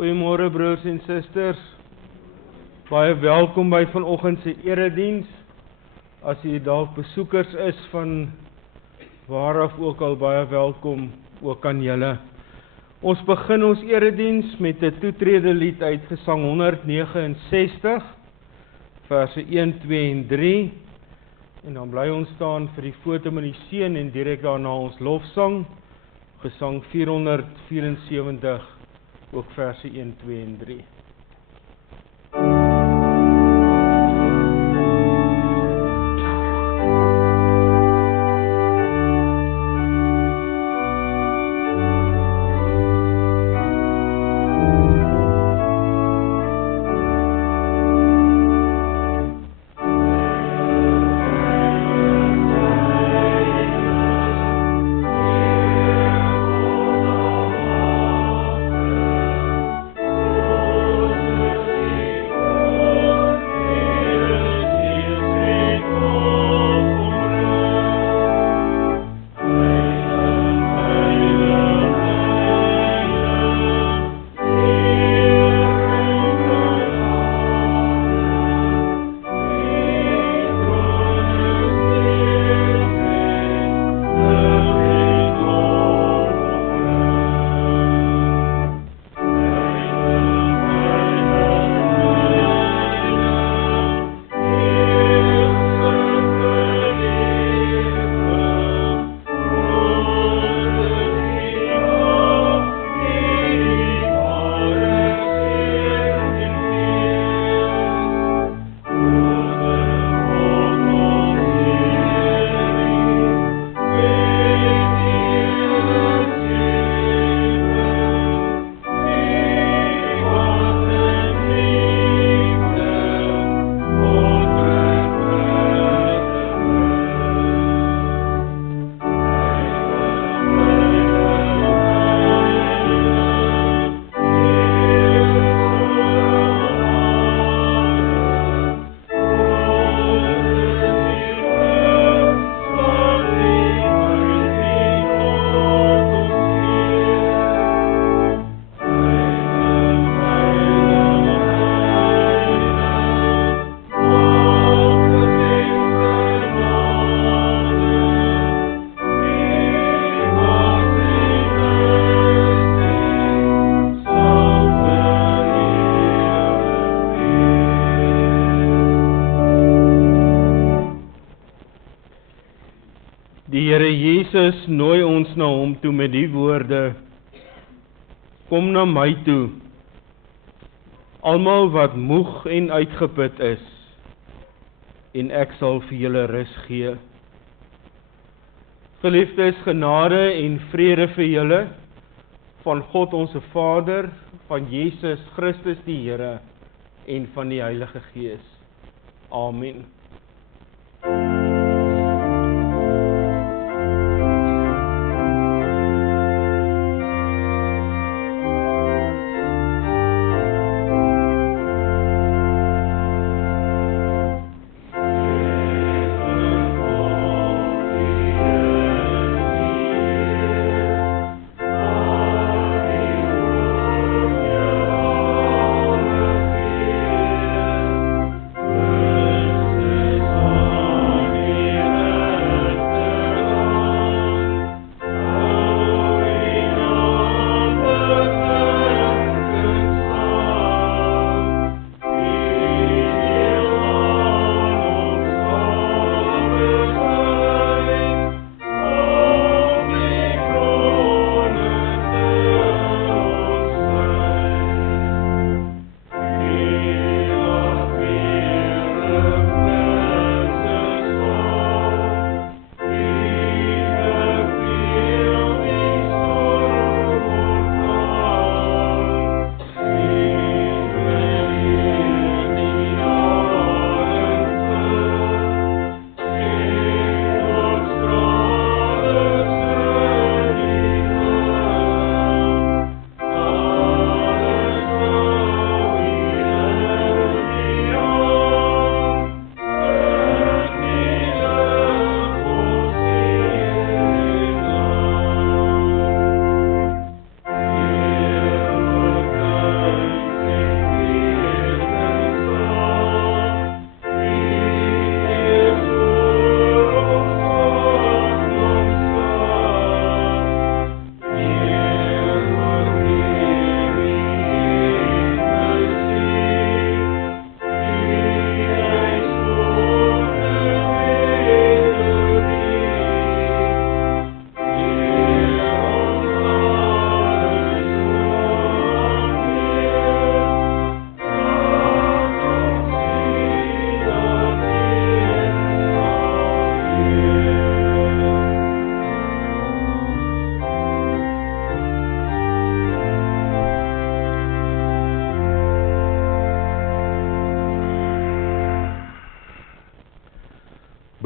Goeiemôre broers en susters. Baie welkom by vanoggend se erediens. As jy dalk besoekers is van waar af ook al, baie welkom ook aan julle. Ons begin ons erediens met 'n toetrede lied uit Gesang 169, verse 1, 2 en 3. En dan bly ons staan vir die foto met die seën en direk daarna ons lofsang, Gesang 474, ook verse 1, 2 en 3. Die Here Jesus nooi ons na hom toe met die woorde: Kom na my toe, almal wat moeg en uitgeput is, en ek sal vir julle rus gee. Geliefdes, genade en vrede vir julle van God ons Vader, van Jesus Christus die Here en van die Heilige Gees. Amen.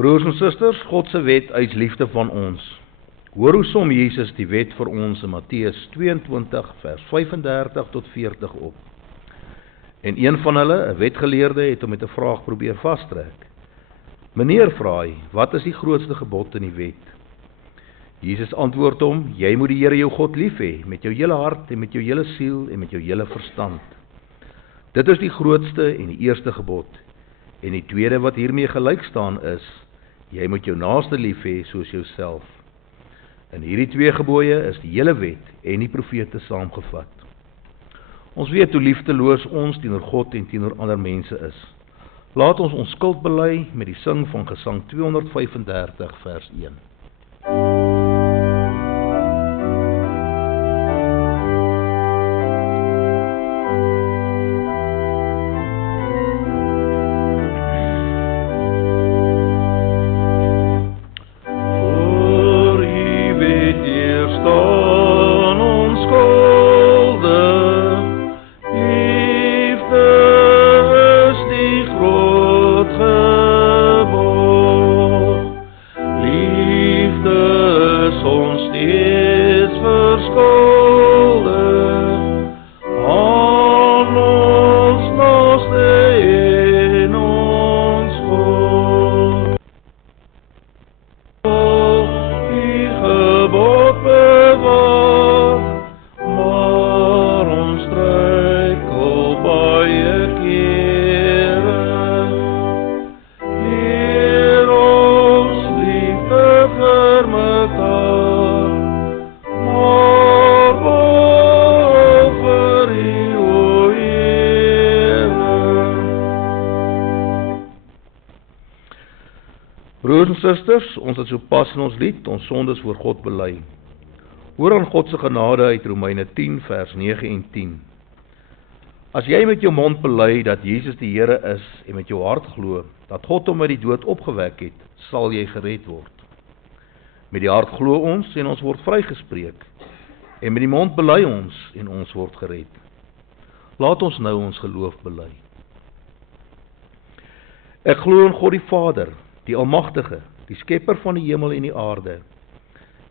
Broers en susters, God se wet uit liefde van ons. Hoor hoe som Jesus die wet vir ons in Matteus 22 vers 35 tot 40 op. En een van hulle, 'n wetgeleerde, het hom met 'n vraag probeer vastrek. Meneer, vra hy, wat is die grootste gebod in die wet? Jesus antwoord hom, jy moet die Here jou God lief hê, met jou hele hart en met jou hele siel en met jou hele verstand. Dit is die grootste en die eerste gebod. En die tweede wat hiermee gelyk staan is, jy moet jou naaste lief hê soos jouself. In hierdie twee gebooie is die hele wet en die profete saamgevat. Ons weet hoe liefdeloos ons teenoor God en teenoor ander mense is. Laat ons ons skuld bely met die sing van Gesang 235 vers 1. Broers en susters, ons het so pas in ons lied, ons sondes voor God bely. Hoor aan God se genade uit Romeine 10 vers 9 en 10. As jy met jou mond bely dat Jesus die Here is en met jou hart glo dat God hom uit die dood opgewek het, sal jy gered word. Met die hart glo ons en ons word vrygespreek, en met die mond bely ons en ons word gered. Laat ons nou ons geloof bely. Ek glo in God die Vader, die Almagtige, die Skepper van die hemel en die aarde,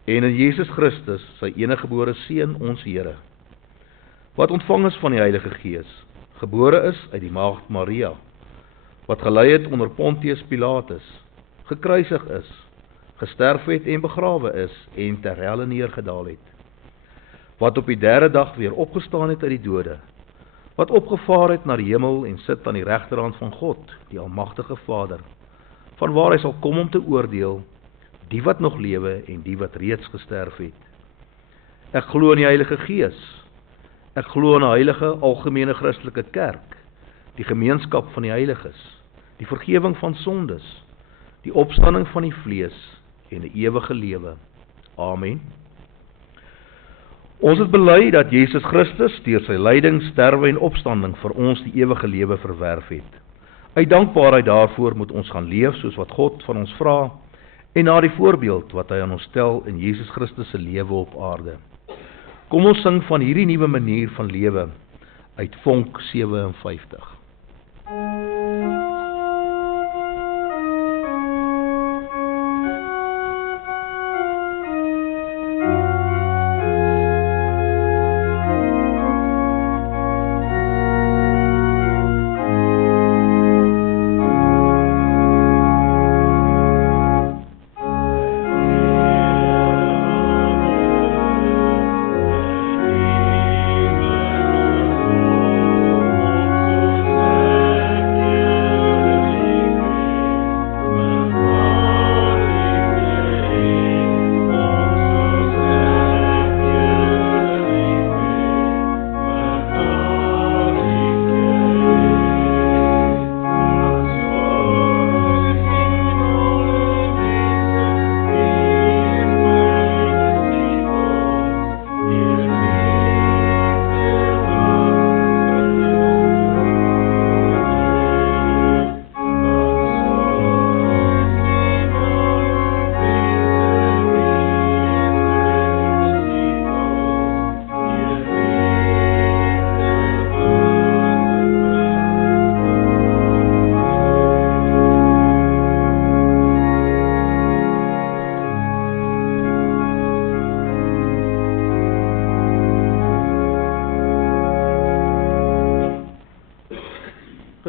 en in Jesus Christus, sy eniggebore Seun, ons Here, wat ontvang is van die Heilige Gees, gebore is uit die maagd Maria, wat gelei het onder Pontius Pilatus, gekruisig is, gesterf het en begrawe is, en ter helle neergedaal het, wat op die derde dag weer opgestaan het uit die dode, wat opgevaar het na die hemel en sit aan die regterhand van God, die Almagtige Vader, vanwaar hy sal kom om te oordeel, die wat nog lewe en die wat reeds gesterf het. Ek glo in die Heilige Gees. Ek glo in 'n heilige algemene Christelike kerk, die gemeenskap van die heiliges, die vergifnis van sondes, die opstanding van die vlees en 'n ewige lewe. Amen. Ons het bely dat Jesus Christus deur sy lyding, sterwe en opstanding vir ons die ewige lewe verwerf het. Uit dankbaarheid daarvoor moet ons gaan leef soos wat God van ons vra en na die voorbeeld wat hy aan ons stel in Jesus Christus se lewe op aarde. Kom ons sing van hierdie nuwe manier van lewe uit Vonk 57.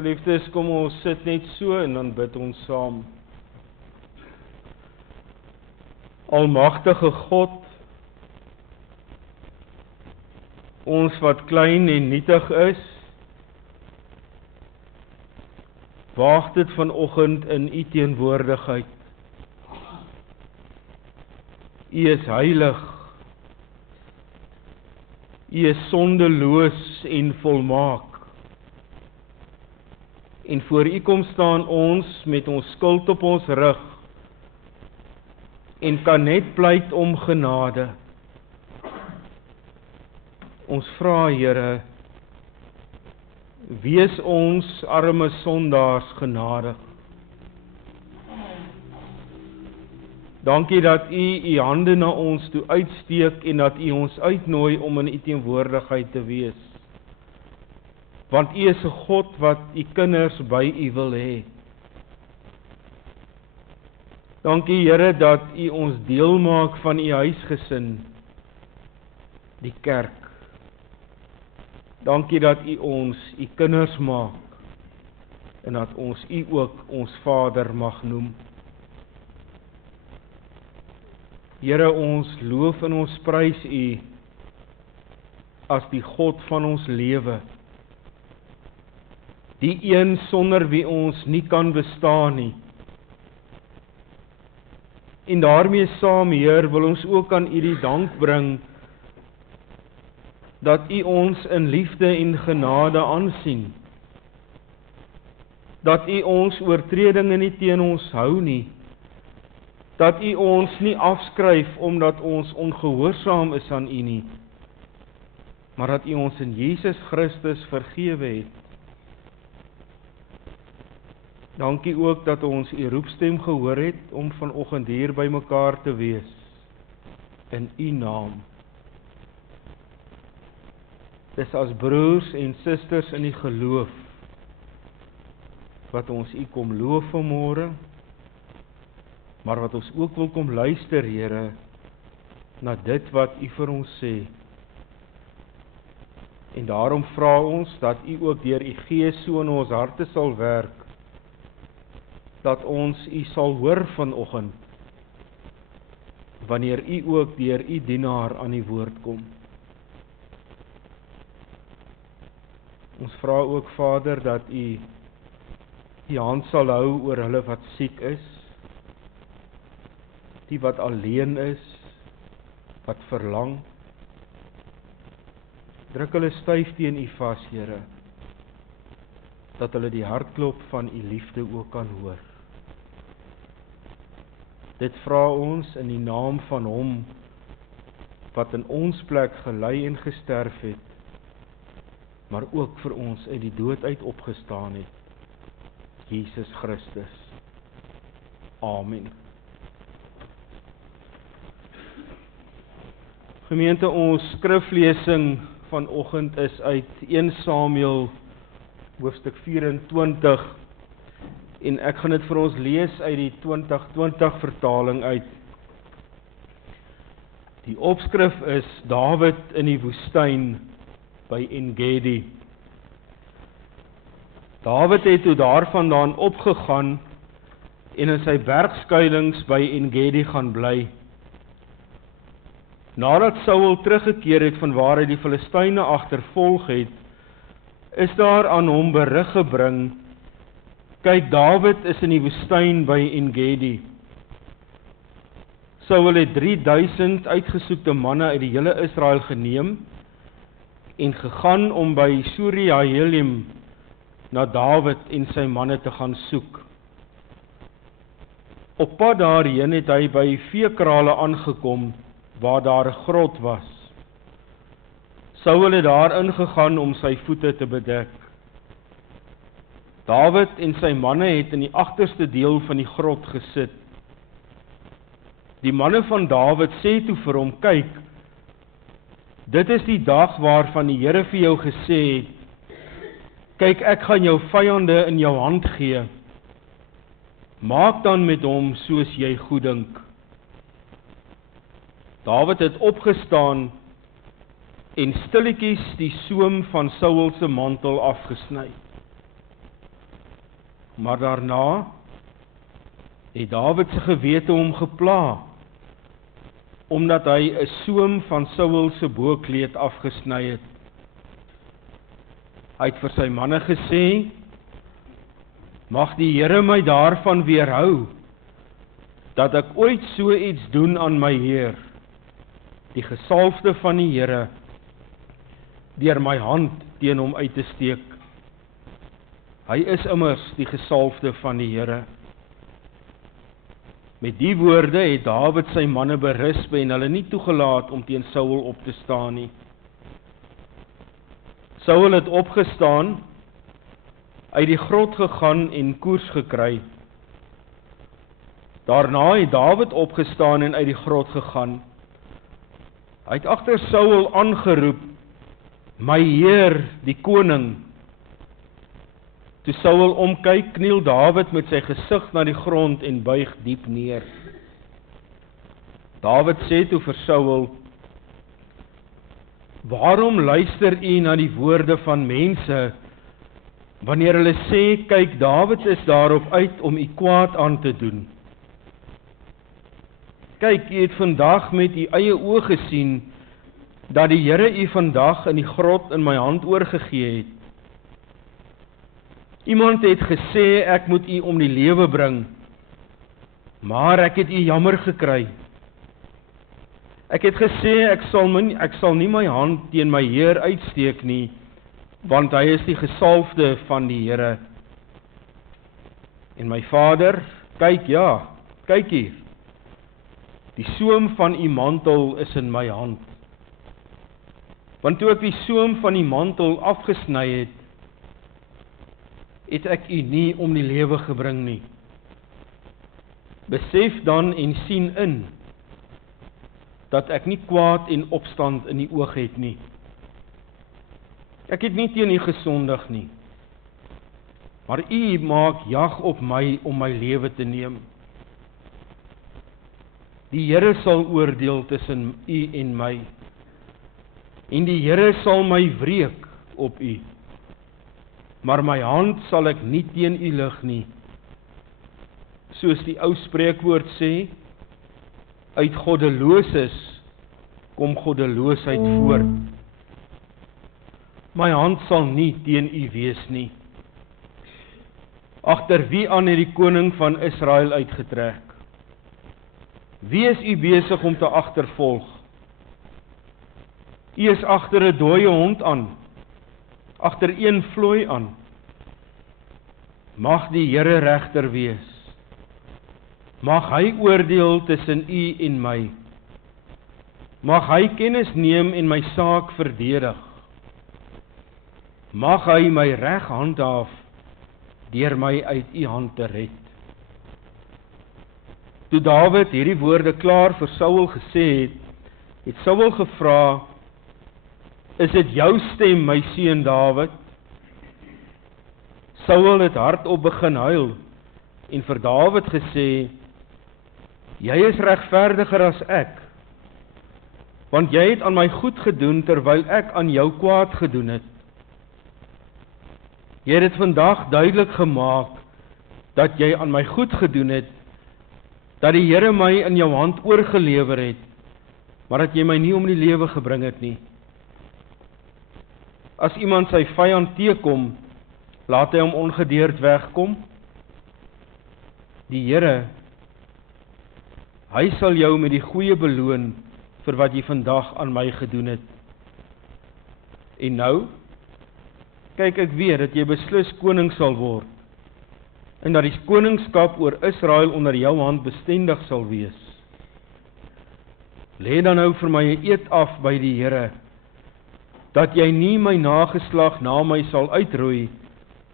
Geliefdes, kom ons sit net so en dan bid ons saam. Almagtige God, ons wat klein en nietig is, waag dit vanoggend in U teenwoordigheid. U is heilig. U is sondeloos en volmaak. En voor U kom staan ons met ons skuld op ons rug en kan net pleit om genade. Ons vra, Here, wees ons arme sondaars genadig. Dankie dat U U hande na ons toe uitsteek en dat U ons uitnooi om in U teenwoordigheid te wees. Want U is 'n God wat U kinders by U wil hê. Dankie, Here, dat U ons deel maak van U huisgesin, die kerk. Dankie dat U ons U kinders maak en dat ons U ook ons Vader mag noem. Here, ons loof en ons prys U as die God van ons lewe. Die een sonder wie ons nie kan bestaan nie. En daarmee saam, Heer, wil ons ook aan U die dank bring dat U ons in liefde en genade aansien. Dat U ons oortredinge nie teen ons hou nie. Dat U ons nie afskryf omdat ons ongehoorsaam is aan U nie, maar dat U ons in Jesus Christus vergewe het. Dankie ook dat ons U roepstem gehoor het om vanoggend hier by mekaar te wees, in U naam. Dis as broers en susters in die geloof, wat ons U kom loof vanmôre, maar wat ons ook wil kom luister, Here, na dit wat U vir ons sê. En daarom vra ons dat U ook deur U Gees so in ons harte sal werk, dat ons U sal hoor vanoggend, wanneer U ook deur U dienaar aan die woord kom. Ons vra ook, Vader, dat U die hand sal hou oor hulle wat siek is, die wat alleen is, wat verlang. Druk hulle styf teen U vas, Here, dat hulle die hartklop van U liefde ook kan hoor. Dit vra ons in die naam van Hom, wat in ons plek gelei en gesterf het, maar ook vir ons uit die dood uit opgestaan het, Jesus Christus. Amen. Gemeente, ons skriflesing vanoggend is uit 1 Samuel hoofstuk 24 en ek gaan dit vir ons lees uit die 2020 vertaling uit. Die opskrif is Dawid in die woestyn by En-Gedi. Dawid het toe daarvandaan opgegaan en in sy bergskuilings by En-Gedi gaan bly. Nadat Saul teruggekeer het van waar hy die Filistyne agtervolg het, is daar aan hom berig gebring, kyk, Dawid is in die woestyn by En-Gedi. Saul het 3000 uitgesoekte manne uit die hele Israel geneem en gegaan om by Suri-Haelim na Dawid en sy manne te gaan soek. Op pad daarheen het hy by veekrale aangekom, waar daar 'n grot was. Saul het daar ingegaan om sy voete te bedek. Dawid en sy manne het in die agterste deel van die grot gesit. Die manne van Dawid sê toe vir hom, kyk, dit is die dag waarvan die Here vir jou gesê het, kyk, ek gaan jou vyande in jou hand gee. Maak dan met hom soos jy goeddink. Dawid het opgestaan en stilletjies die soem van Saul se mantel afgesny. Maar daarna het Dawid se gewete hom gepla, omdat hy 'n soem van Saul se bokkleed afgesny het. Hy het vir sy manne gesê, mag die Here my daarvan weerhou, dat ek ooit so iets doen aan my Heer, die gesalfde van die Here, deur my hand teen hom uit te steek. Hy is immers die gesalfde van die Here. Met die woorde het Dawid sy manne berisp en hulle nie toegelaat om teen Saul op te staan nie. Saul het opgestaan, uit die grot gegaan en koers gekry. Daarna het Dawid opgestaan en uit die grot gegaan. Hy het agter Saul aangeroep, my Heer, die koning. Toe Saul omkyk, kniel Dawid met sy gesig na die grond en buig diep neer. Dawid sê toe vir Saul, waarom luister u na die woorde van mense, wanneer hulle sê, kyk, Dawid is daarop uit om u kwaad aan te doen. Kyk, u het vandag met u eie oë gesien, dat die Here u vandag in die grot in my hand oorgegee het. Iemand het gesê, ek moet u om die lewe bring, maar ek het u jammer gekry. Ek het gesê, ek sal nie my hand teen my Heer uitsteek nie, want hy is die gesalfde van die Here. En my vader, kyk ja, kyk hier, die soem van u mantel is in my hand. Want toe ek die soem van die mantel afgesny het, het ek u nie om die lewe gebring nie. Besef dan en sien in, dat ek nie kwaad en opstand in die oog het nie. Ek het nie teen u gesondig nie, maar u maak jag op my om my lewe te neem. Die Here sal oordeel tussen u en my, en die Here sal my wreek op u, maar my hand sal ek nie teen u lig nie. Soos die ou spreekwoord sê, uit goddeloses kom goddeloosheid voort. My hand sal nie teen u wees nie. Agter wie aan het die koning van Israel uitgetrek? Wie is u besig om te agtervolg? U is agter 'n dooie hond aan, agter een vlooi aan. Mag die Here regter wees. Mag hy oordeel tussen u en my. Mag hy kennis neem en my saak verdedig. Mag hy my reg handhaaf deur my uit u hand te red. Toe Dawid hierdie woorde klaar vir Saul gesê het Saul gevra, is dit jou stem, my seun Dawid? Saul het hardop begin huil en vir Dawid gesê, jy is regverdiger as ek, want jy het aan my goed gedoen terwyl ek aan jou kwaad gedoen het. Jy het dit vandag duidelik gemaak dat jy aan my goed gedoen het, dat die Here my in jou hand oorgelewer het, maar dat jy my nie om die lewe gebring het nie. As iemand sy vyand teekom, laat hy hom ongedeerd wegkom. Die Here, hy sal jou met die goeie beloon vir wat jy vandag aan my gedoen het. En nou, kyk, ek weet dat jy beslis koning sal word, en dat die koningskap oor Israel onder jou hand bestendig sal wees. Lê dan nou vir my 'n eed af by die Here, dat jy nie my nageslag na my sal uitroei,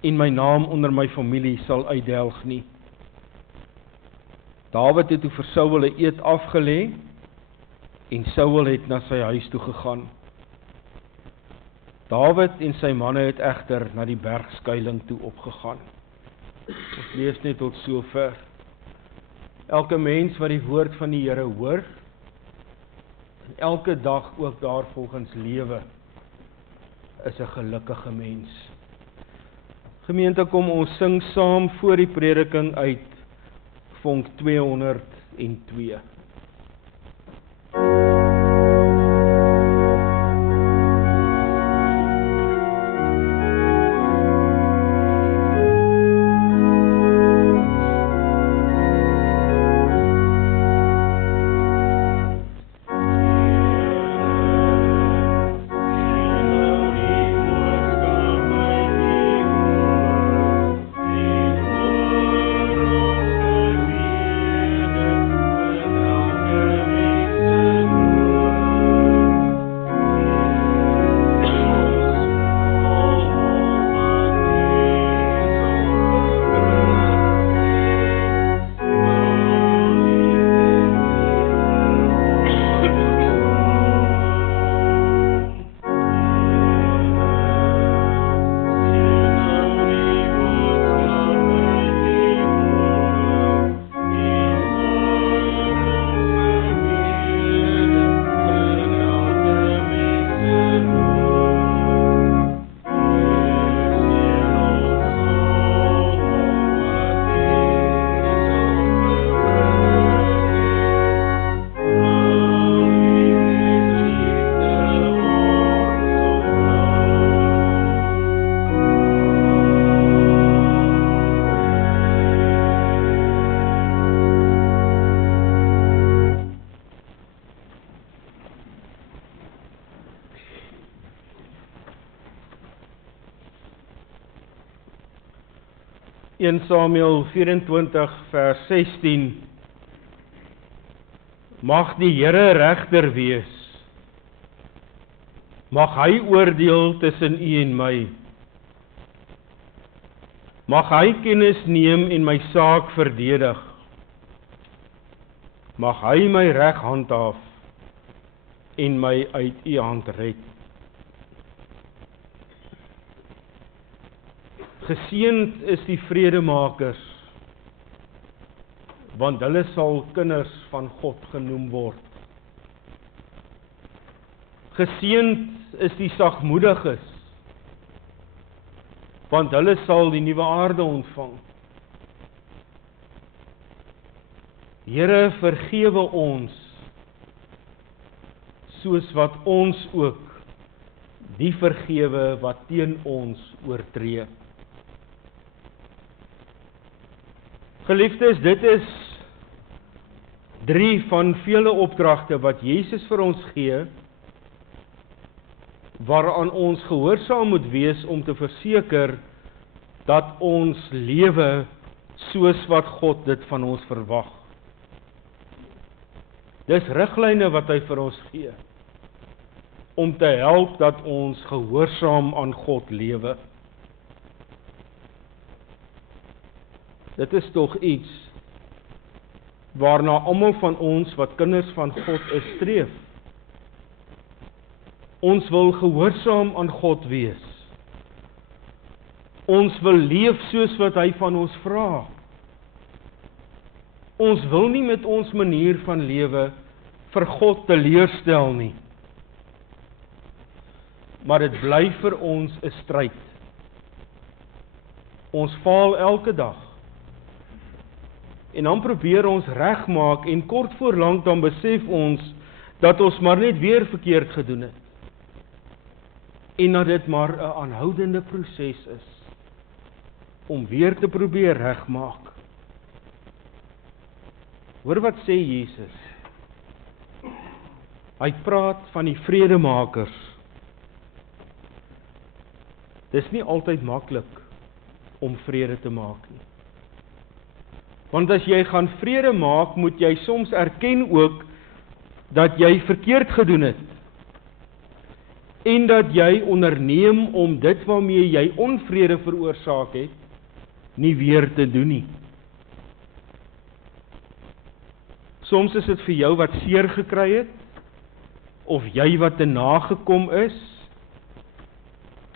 en my naam onder my familie sal uitdelg nie. Dawid het toe vir Saul 'n eed afgelê, en Saul het na sy huis toe gegaan. Dawid en sy manne het egter na die bergskuiling toe opgegaan. Ons lees net tot sover. Elke mens wat die woord van die Here hoor, en elke dag ook daarvolgens lewe, is 'n gelukkige mens. Gemeente, kom ons sing saam voor die prediking uit vonk 202. In Samuel 24 vers 16 Mag die Here regter wees. Mag hy oordeel tussen u en my. Mag hy kennis neem en my saak verdedig. Mag hy my reg handhaaf en my uit u hand red. Geseënd is die vredemakers, want hulle sal kinders van God genoem word. Geseënd is die sagmoediges, want hulle sal die nuwe aarde ontvang. Here, vergewe ons, soos wat ons ook die vergewe wat teen ons oortree. Geliefdes, dit is 3 van vele opdragte wat Jesus vir ons gee, waaraan ons gehoorsaam moet wees om te verseker dat ons lewe soos wat God dit van ons verwag. Dis riglyne wat hy vir ons gee, om te help dat ons gehoorsaam aan God lewe. Dit is tog iets waarna almal van ons wat kinders van God is streef. Ons wil gehoorsaam aan God wees. Ons wil leef soos wat hy van ons vra. Ons wil nie met ons manier van lewe vir God teleurstel nie. Maar dit bly vir ons 'n stryd. Ons faal elke dag. En dan probeer ons regmaak en kort voor lank dan besef ons dat ons maar net weer verkeerd gedoen het. En dat dit maar 'n aanhoudende proses is om weer te probeer regmaak. Hoor wat sê Jesus? Hy praat van die vredemakers. Dis nie altyd maklik om vrede te maak nie. Want as jy gaan vrede maak, moet jy soms erken ook dat jy verkeerd gedoen het. En dat jy onderneem om dit waarmee jy onvrede veroorsaak het, nie weer te doen nie. Soms is dit vir jou wat seer gekry het, of jy wat te nagekom is,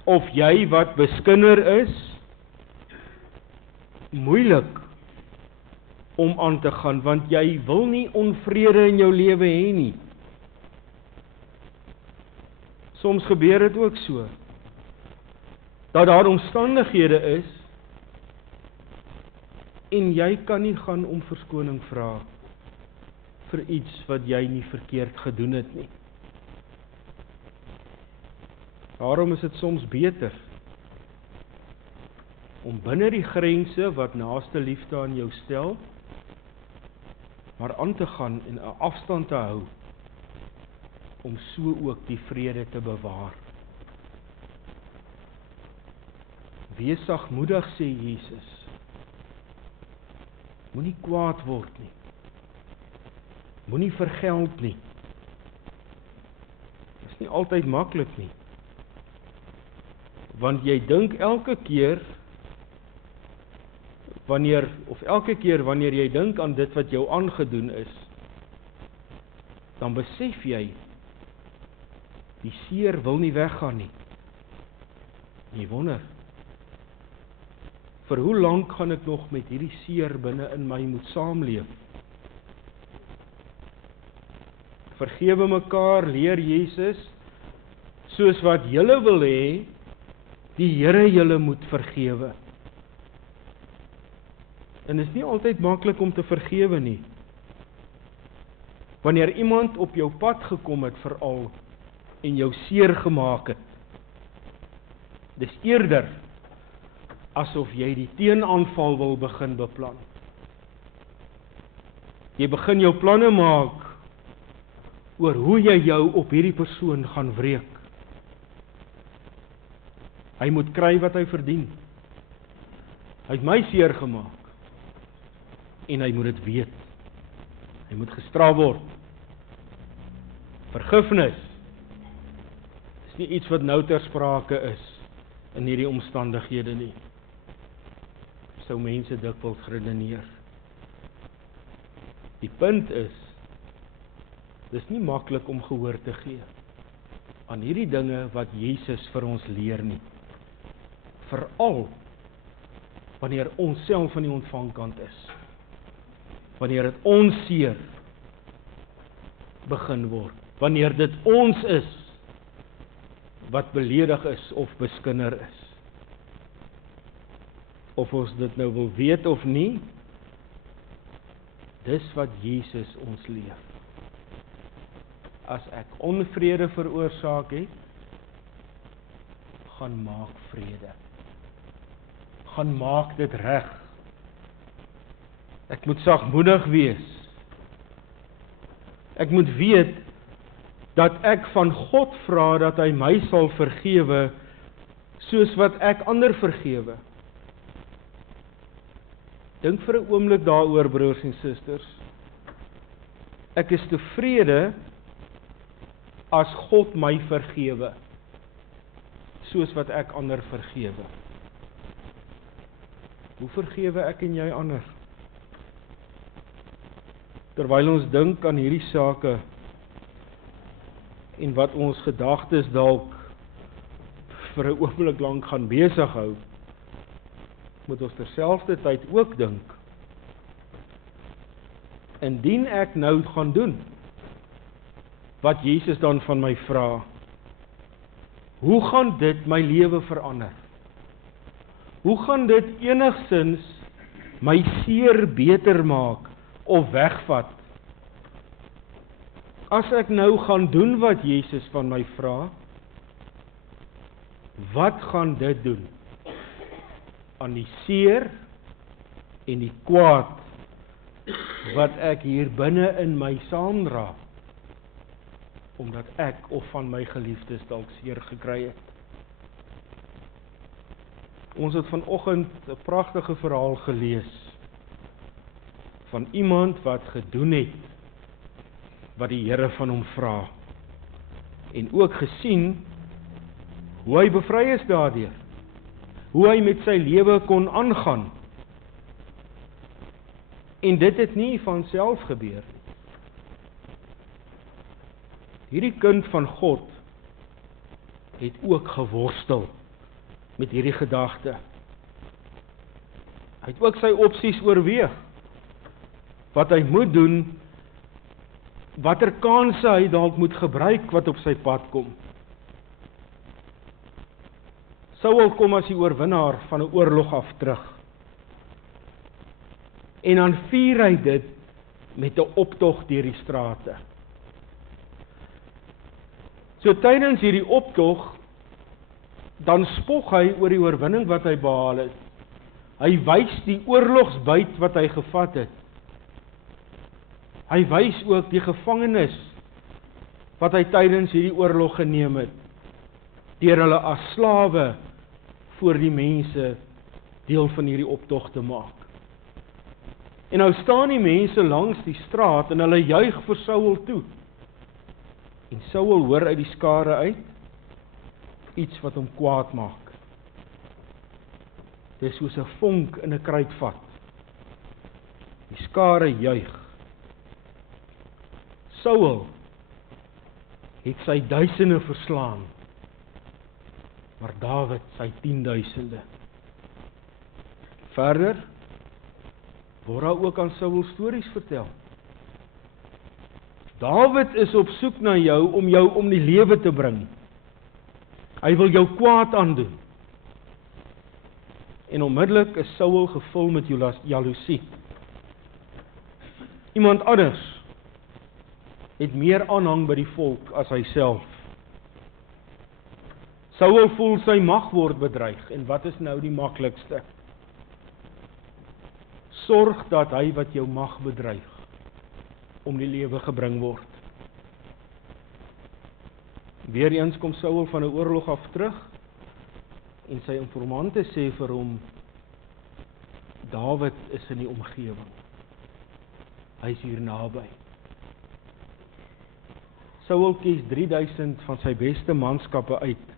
of jy wat beskinder is, moeilik om aan te gaan, want jy wil nie onvrede in jou lewe hê nie. Soms gebeur dit ook so. dat daar omstandighede is, en jy kan nie gaan om verskoning vra vir iets wat jy nie verkeerd gedoen het nie. Daarom is dit soms beter om binne die grense wat naaste liefde aan jou stel, maar aan te gaan en 'n afstand te hou, om so ook die vrede te bewaar. Wees sagmoedig, sê Jesus. Moenie kwaad word nie. Moenie vergeld nie. Dit is nie altyd maklik nie. Want jy dink elke keer wanneer jy dink aan dit wat jou aangedoen is, dan besef jy, die seer wil nie weggaan nie. Jy wonder, vir hoe lank gaan ek nog met hierdie seer binne in my moet saamleef? Vergewe mekaar, leer Jesus, soos wat julle wil hê, die Here julle moet vergewe. En is nie altyd maklik om te vergewe nie. Wanneer iemand op jou pad gekom het veral, en jou seer gemaak het, dis eerder asof jy die teenaanval wil begin beplan. Jy begin jou planne maak oor hoe jy jou op hierdie persoon gaan wreek. Hy moet kry wat hy verdien. Hy het my seer gemaak. En hy moet dit weet. Hy moet gestraf word. Vergifnis is nie iets wat nou ter sprake is in hierdie omstandighede nie. Sou mense dikwels redeneer. Die punt is, dis nie maklik om gehoor te gee aan hierdie dinge wat Jesus vir ons leer nie. Veral wanneer ons self aan die ontvangkant is. Wanneer dit ons seer begin word. Wanneer dit ons is wat beledig is of beskinder is. Of ons dit nou wil weet of nie, dis wat Jesus ons leer. As ek onvrede veroorsaak het, gaan maak vrede. Gaan maak dit reg. Ek moet sagmoedig wees. Ek moet weet dat ek van God vra dat hy my sal vergewe, soos wat ek ander vergewe. Dink vir 'n oomblik daaroor, broers en susters. Ek is tevrede as God my vergewe, soos wat ek ander vergewe. Hoe vergewe ek en jy ander? Terwyl ons dink aan hierdie sake en wat ons gedagtes dalk vir 'n oomblik lank gaan besig hou, moet ons terselfdertyd ook dink, indien ek nou gaan doen wat Jesus dan van my vra, hoe gaan dit my lewe verander? Hoe gaan dit enigsins my seer beter maak of wegvat? As ek nou gaan doen wat Jesus van my vra, wat gaan dit doen aan die seer en die kwaad wat ek hier binne in my saamdra, omdat ek of van my geliefdes dalk seer gekry het? Ons het vanoggend 'n pragtige verhaal gelees van iemand wat gedoen het wat die Here van hom vra, en ook gesien hoe hy bevry is daardeur, hoe hy met sy lewe kon aangaan, en dit het nie van self gebeur nie. Hierdie kind van God het ook geworstel met hierdie gedagte. Hy het ook sy opsies oorweeg, wat hy moet doen, watter kanse hy dalk moet gebruik wat op sy pad kom. Saul kom as die oorwinnaar van 'n oorlog af terug. En dan vier hy dit met 'n optog deur die strate. So tydens hierdie optog, dan spog hy oor die oorwinning wat hy behaal het. Hy wys die oorlogsbyt wat hy gevat het. Hy wys ook die gevangenes wat hy tydens hierdie oorlog geneem het, deur hulle as slawe voor die mense deel van hierdie optog te maak. En nou staan die mense langs die straat en hulle juig vir Saul toe. En Saul hoor uit die skare uit iets wat hom kwaad maak. Dit is soos 'n vonk in 'n kruitvat. Die skare juig. Saul het sy duisende verslaan, maar Dawid sy 10.000e. Verder word daar ook aan Saul stories vertel. Dawid is op soek na jou om die lewe te bring. Hy wil jou kwaad aandoen. En onmiddellik is Saul gevul met jaloesie. Iemand anders het meer aanhang by die volk as hy self. Saul voel sy mag word bedreig, en wat is nou die maklikste? Sorg dat hy wat jou mag bedreig, om die lewe gebring word. Weereens kom Saul van 'n oorlog af terug, en sy informante sê vir hom, Dawid is in die omgewing. Hy is hier naby. Saul kies 3000 van sy beste manskappe uit,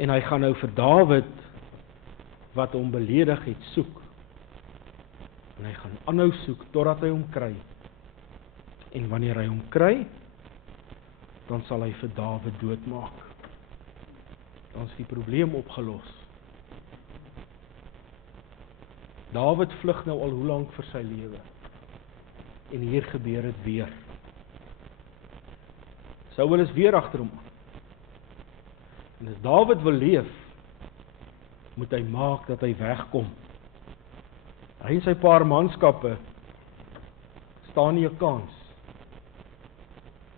en hy gaan nou vir Dawid, wat hom beledig het, soek. En hy gaan aanhou soek, totdat hy hom kry. En wanneer hy hom kry, dan sal hy vir Dawid doodmaak. Dan is die probleem opgelos. Dawid vlug nou al hoe lank vir sy lewe. En hier gebeur dit weer. Saul is weer agter hom. En as Dawid wil leef, moet hy maak dat hy wegkom. Hy en sy paar manskappe staan nie 'n kans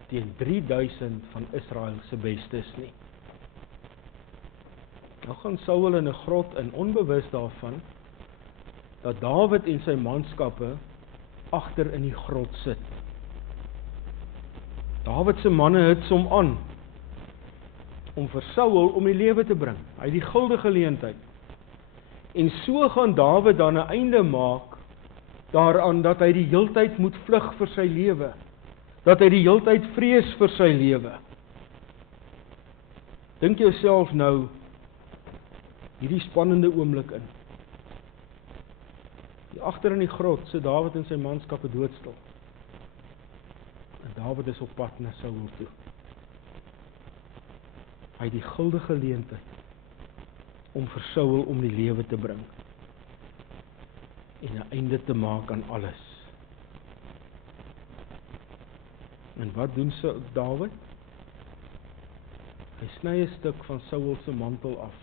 teen 3000 van Israel se bestes nie. Nou gaan Saul in 'n grot in, onbewus daarvan dat Dawid en sy manskappe agter in die grot sit. Dawid se manne hits hom aan om vir Saul om die lewe te bring. Hy het die guldige geleentheid. En so gaan Dawid dan 'n einde maak daaraan dat hy die heeltyd moet vlug vir sy lewe. Dat hy die heeltyd vrees vir sy lewe. Dink jouself nou hierdie spannende oomblik in. Hier agter in die grot sit Dawid en sy manskappe doodstil. En Dawid is op pad na Saul toe. Hy het die guldige geleentheid om vir Saul om die lewe te bring en 'n einde te maak aan alles. En wat doen Dawid? Hy sny 'n stuk van Saul se mantel af.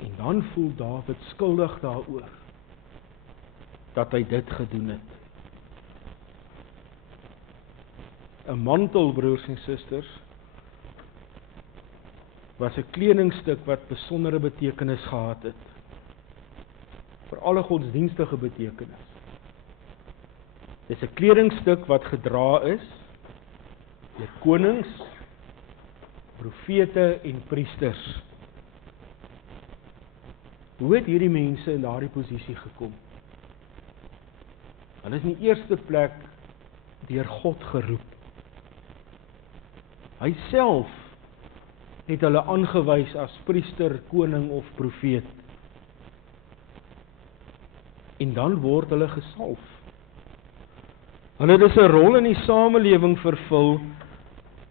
En dan voel Dawid skuldig daaroor dat hy dit gedoen het. 'n Mantel, broers en susters, was 'n kledingstuk wat besondere betekenis gehad het. Vir alle godsdienstige betekenis. Dit is 'n kledingstuk wat gedra is deur konings, profete en priesters. Hoe het hierdie mense in daardie posisie gekom? Hulle is in die eerste plek deur God geroep. Hy self het hulle aangewys as priester, koning of profeet. En dan word hulle gesalf. Hulle het dus 'n rol in die samelewing vervul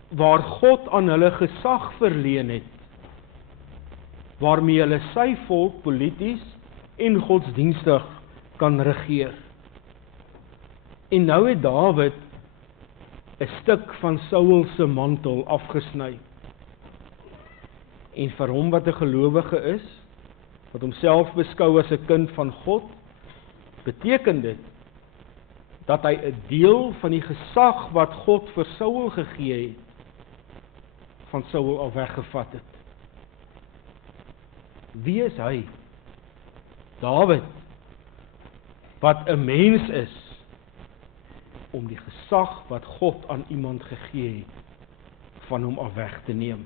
waar God aan hulle gesag verleen het, waarmee hulle sy volk polities en godsdienstig kan regeer. En nou het Dawid 'n stuk van Saul se mantel afgesny. En vir hom wat 'n gelowige is, wat homself beskou as 'n kind van God, beteken dit dat hy 'n deel van die gesag wat God vir Saul gegee het, van Saul al weggevat het. Wie is hy? Dawid, wat 'n mens is, om die gesag wat God aan iemand gegee het, van hom af weg te neem.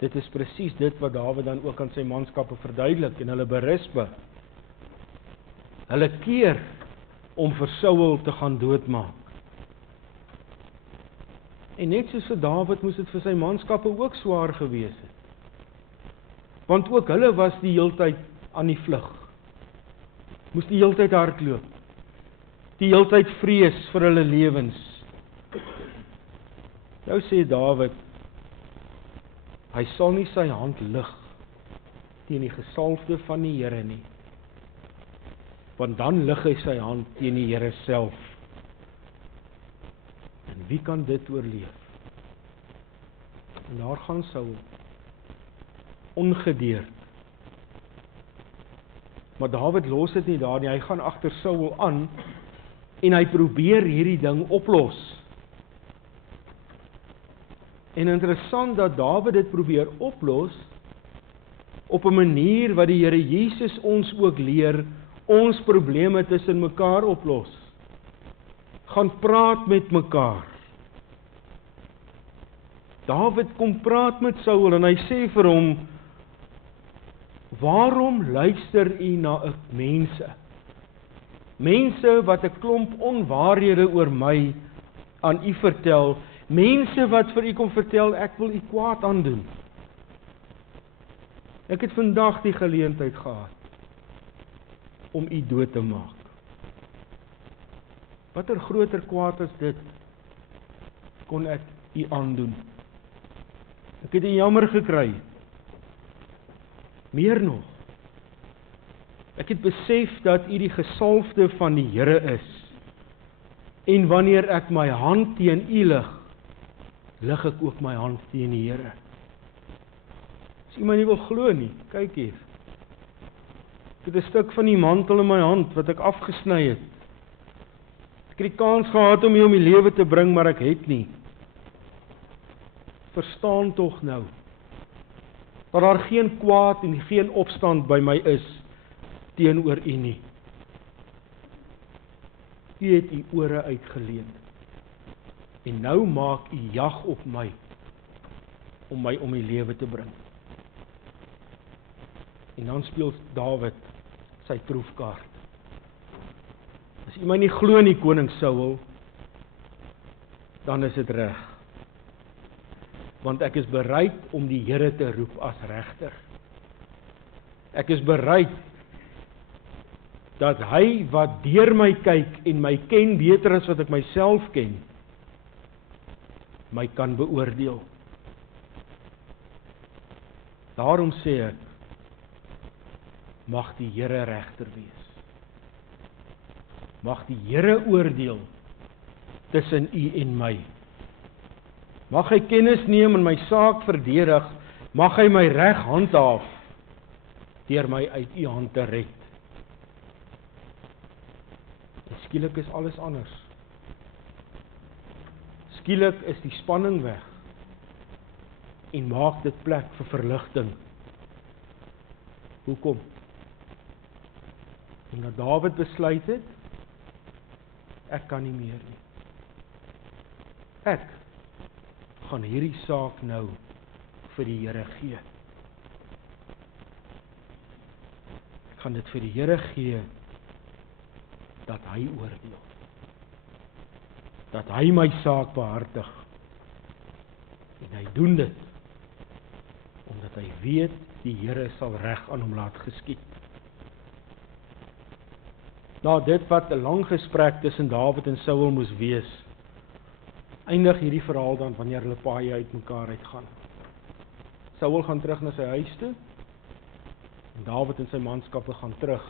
Dit is presies dit wat Dawid dan ook aan sy manskappe verduidelik en hulle berispe. Hulle keer om vir Saul te gaan doodmaak. En net soos vir Dawid moes dit vir sy manskappe ook swaar gewees het. Want ook hulle was die heeltyd aan die vlug. Moes die heeltyd hardloop. Die heeltyd vrees vir hulle lewens. Nou sê Dawid, hy sal nie sy hand lig teen die gesalfde van die Here nie. Want dan lig hy sy hand teen die Here self. En wie kan dit oorleef? En daar gaan Saul, ongedeerd. Maar Dawid los dit nie daar nie, hy gaan agter Saul aan, en hy probeer hierdie ding oplos. En interessant dat Dawid dit probeer oplos, op 'n manier wat die Here Jesus ons ook leer, ons probleme tussen mekaar oplos. Gaan praat met mekaar. Dawid kom praat met Saul en hy sê vir hom, waarom luister u na 'n mense? Mense wat 'n klomp onwaarhede oor my aan u vertel, mense wat vir u kom vertel, ek wil u kwaad aandoen. Ek het vandag die geleentheid gehad om u dood te maak. Watter groter kwaad as dit kon ek u aandoen? Ek het u jammer gekry. Meer nog, ek het besef dat u die gesalfde van die Here is. En wanneer ek my hand teen u lig ek ook my hand teen die Here. As iemand nie wil glo nie, kyk hier. Ek het 'n stuk van die mantel in my hand wat ek afgesny het. Ek het die kans gehad om die lewe te bring, maar ek het nie. Verstaan tog nou, dat daar geen kwaad en geen opstand by my is teenoor u nie. U het u ore uitgeleen. En nou maak u jag op my om my om die lewe te bring. En dan speel Dawid sy troefkaart. As iemand nie glo nie, koning Saul, dan is dit reg. Want ek is bereid om die Here te roep as regter. Ek is bereid dat hy wat deur my kyk en my ken beter as wat ek myself ken, my kan beoordeel. Daarom sê ek, mag die Here regter wees. Mag die Here oordeel tussen u en my. Mag hy kennis neem en my saak verdedig, mag hy my reg handhaaf deur my uit u hand te red. En skielik is alles anders. Skielik is die spanning weg en maak dit plek vir verligting. Hoekom? Omdat Dawid besluit het, ek kan nie meer nie. Ek gaan hierdie saak nou vir die Here gee. Ek gaan dit vir die Here gee, dat hy oordeel. Dat hy my saak behartig. En hy doen dit, omdat hy weet, die Here sal reg aan hom laat geskied. Na dit wat 'n lang gesprek tussen Dawid en Saul moes wees, eindig hierdie verhaal dan wanneer hulle paaie uitmekaar uitgaan. Saul gaan terug na sy huis toe, en Dawid en sy manskappe gaan terug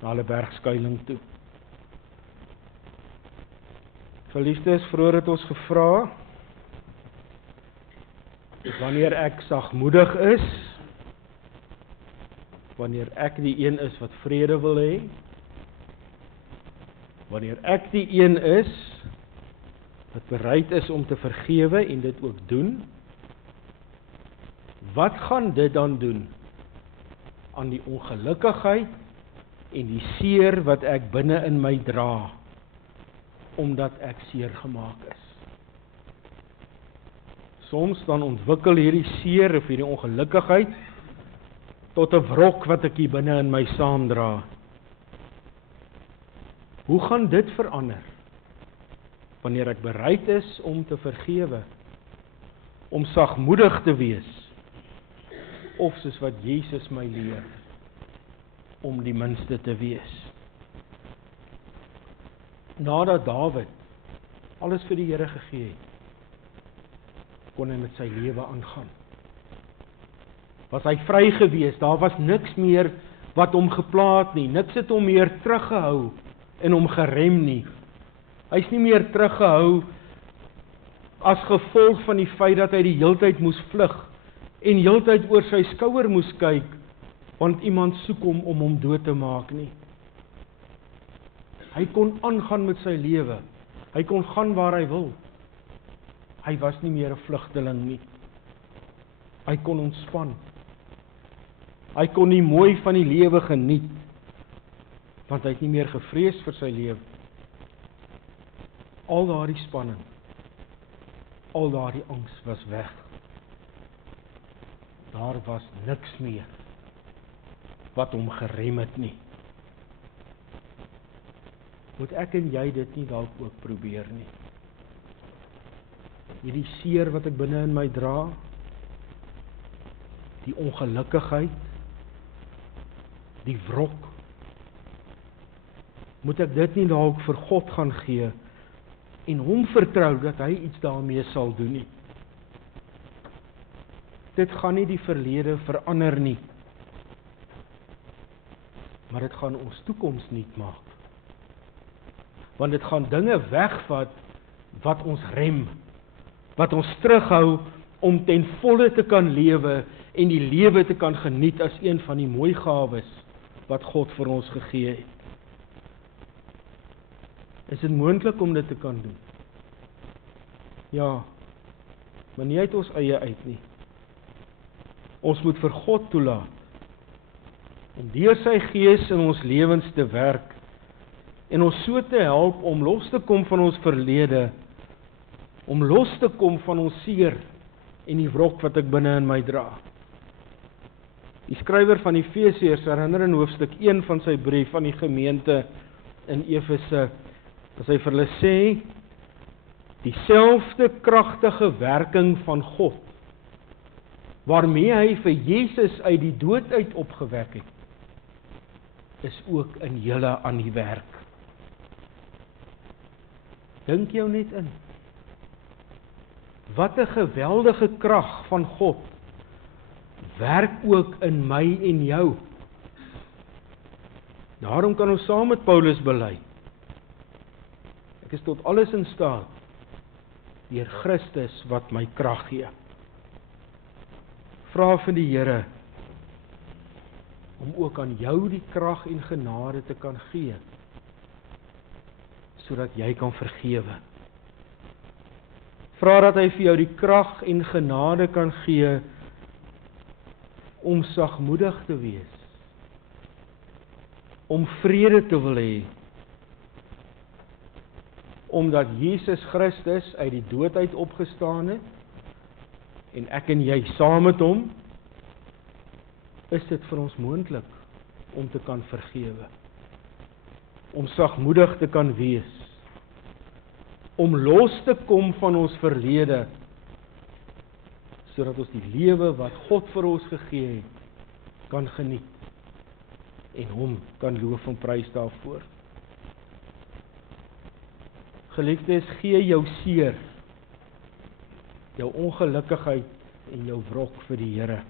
na hulle bergskuiling toe. Geliefdes, vroeër het ons gevra, Dis wanneer ek sagmoedig is, wanneer ek die een is wat vrede wil hê, wanneer ek die een is wat bereid is om te vergewe en dit ook doen, wat gaan dit dan doen aan die ongelukkigheid en die seer wat ek binne in my dra, omdat ek seer gemaak is? Soms dan ontwikkel hierdie seer of hierdie ongelukkigheid tot 'n wrok wat ek hier binne in my saamdra. Hoe gaan dit verander wanneer ek bereid is om te vergewe, om sagmoedig te wees, of soos wat Jesus my leer, om die minste te wees? Nadat Dawid alles vir die Here gegee het, kon hy met sy lewe aangaan. Was hy vry gewees, daar was niks meer wat hom geplaag nie, niks het hom meer teruggehou en hom gerem nie. Hy's nie meer teruggehou as gevolg van die feit dat hy die heeltyd moes vlug en heeltyd oor sy skouer moes kyk, want iemand soek hom om hom dood te maak nie. Hy kon aangaan met sy lewe, hy kon gaan waar hy wil. Hy was nie meer 'n vlugteling nie. Hy kon ontspan. Hy kon die mooi van die lewe geniet, want hy het nie meer gevrees vir sy lewe. Al daardie spanning, al daardie angs was weg. Daar was niks meer wat hom gerem het nie. Moet ek en jy dit nie dalk ook probeer nie? Hierdie seer wat ek binne in my dra, die ongelukkigheid, die wrok, moet ek dit nie dalk vir God gaan gee en hom vertrou dat hy iets daarmee sal doen nie? Dit gaan nie die verlede verander nie, maar dit gaan ons toekoms nuut maak. Want dit gaan dinge wegvat wat ons rem, wat ons terughou om ten volle te kan lewe en die lewe te kan geniet as een van die mooi gawes wat God vir ons gegee het. Is dit moontlik om dit te kan doen? Ja, maar nie uit ons eie uit nie. Ons moet vir God toelaat om deur sy Gees in ons lewens te werk en ons so te help om los te kom van ons verlede, om los te kom van ons seer en die wrok wat ek binne in my dra. Die skrywer van Efesiërs herinner in hoofstuk 1 van sy brief aan die gemeente in Efese, as hy vir hulle sê, dieselfde kragtige werking van God, waarmee hy vir Jesus uit die dood uit opgewek het, is ook in julle aan die werk. Dink jou net in. Wat 'n geweldige krag van God werk ook in my en jou. Daarom kan ons saam met Paulus bely: ek is tot alles in staat deur Christus wat my krag gee. Vra vir die Here om ook aan jou die krag en genade te kan gee, sodat jy kan vergewe. Vra dat hy vir jou die krag en genade kan gee om sagmoedig te wees, om vrede te wil hê, omdat Jesus Christus uit die dood uit opgestaan het, en ek en jy saam met hom, is dit vir ons moontlik om te kan vergewe, om sagmoedig te kan wees, om los te kom van ons verlede, sodat ons die lewe wat God vir ons gegee het, kan geniet, en hom kan loof en prys daarvoor. Geliefdes, gee jou seer, jou ongelukkigheid en jou wrok vir die Here.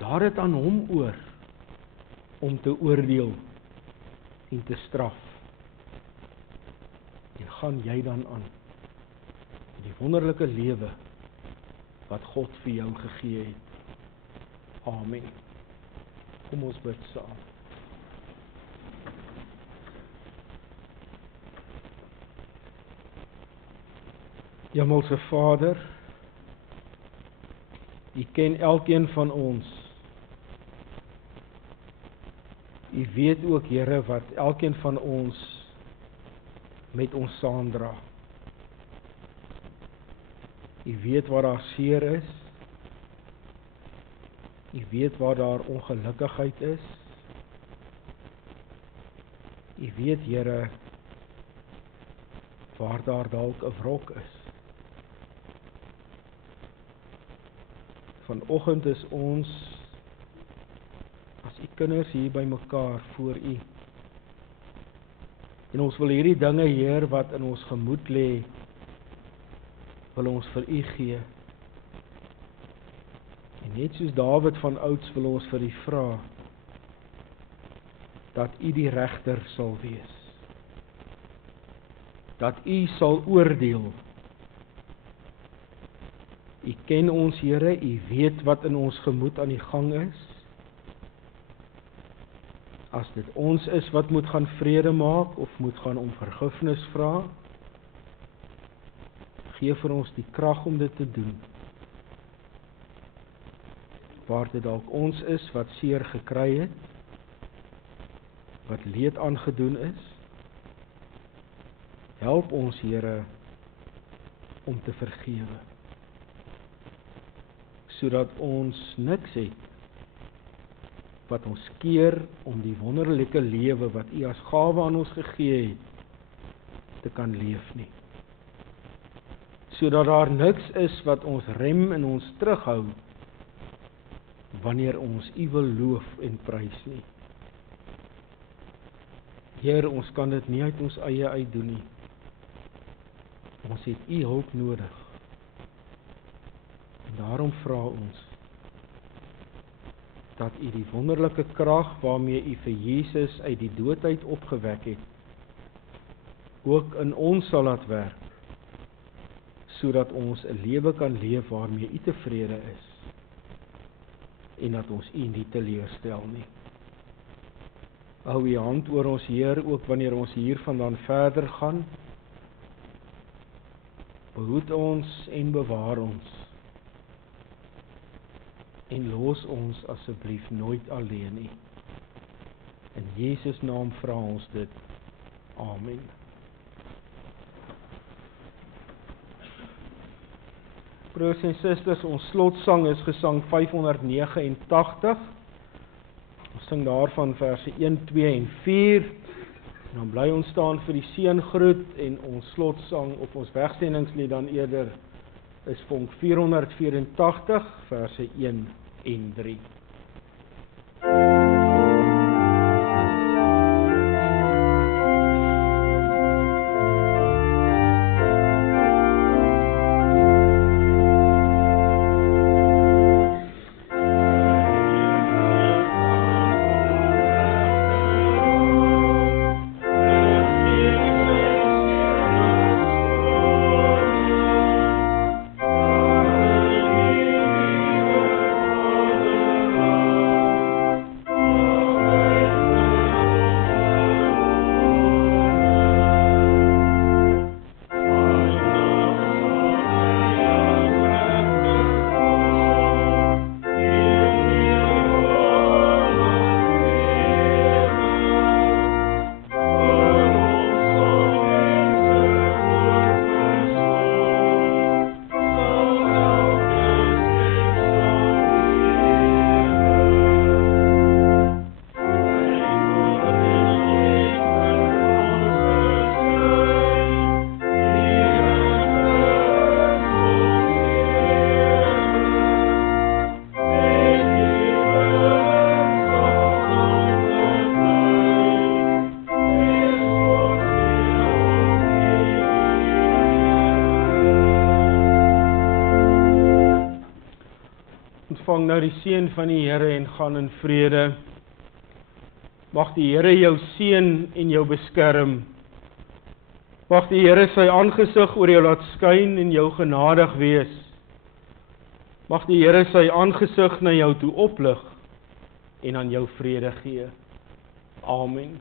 Daar het aan hom oor om te oordeel en te straf. En gaan jy dan aan die wonderlike lewe wat God vir jou gegee het. Amen. Kom ons bid saam. Hemelse Vader, U ken elkeen van ons. U weet ook, Here, wat elkeen van ons met ons saamdra. U weet waar daar seer is. U weet waar daar ongelukkigheid is. U weet, Here, waar daar dalk 'n wrok is. Vanoggend is ons as U kinders hier by mekaar voor U. En ons wil hierdie dinge, Heer, wat in ons gemoed lê, wil ons vir U gee. En net soos Dawid van ouds wil ons vir U vra, dat U die regter sal wees. Dat U sal oordeel. U ken ons, Here, U weet wat in ons gemoed aan die gang is. As dit ons is wat moet gaan vrede maak, of moet gaan om vergifnis vra, gee vir ons die krag om dit te doen. Waar dit dalk ons is wat seer gekry het, wat leed aangedoen is, help ons, Here, om te vergewe, sodat ons niks het wat ons keer om die wonderlike lewe wat U as gawe aan ons gegee het, te kan leef nie. Sodat daar niks is wat ons rem en ons terughou, wanneer ons U wil loof en prys nie. Heer, ons kan dit nie uit ons eie uitdoen nie. Ons het U hulp nodig. En daarom vra ons, dat U die wonderlike krag waarmee U vir Jesus uit die dood uit opgewek het, ook in ons sal laat werk, sodat ons 'n lewe kan leef waarmee U tevrede is, en dat ons U nie teleurstel nie. Hou U hand oor ons, Heer, ook wanneer ons hiervandaan verder gaan. Behoed ons en bewaar ons. En los ons asseblief nooit alleen nie. In Jesus naam vra ons dit. Amen. Broers en susters, ons slotsang is gesang 589. Ons sing daarvan verse 1, 2 en 4. En dan bly ons staan vir die seëngroet, en ons slotsang op ons wegsendingsled dan eerder is vonk 484 verse 1 en 3. Ontvang nou die seën van die Here en gaan in vrede. Mag die Here jou seën en jou beskerm. Mag die Here sy aangesig oor jou laat skyn en jou genadig wees. Mag die Here sy aangesig na jou toe oplig en aan jou vrede gee. Amen.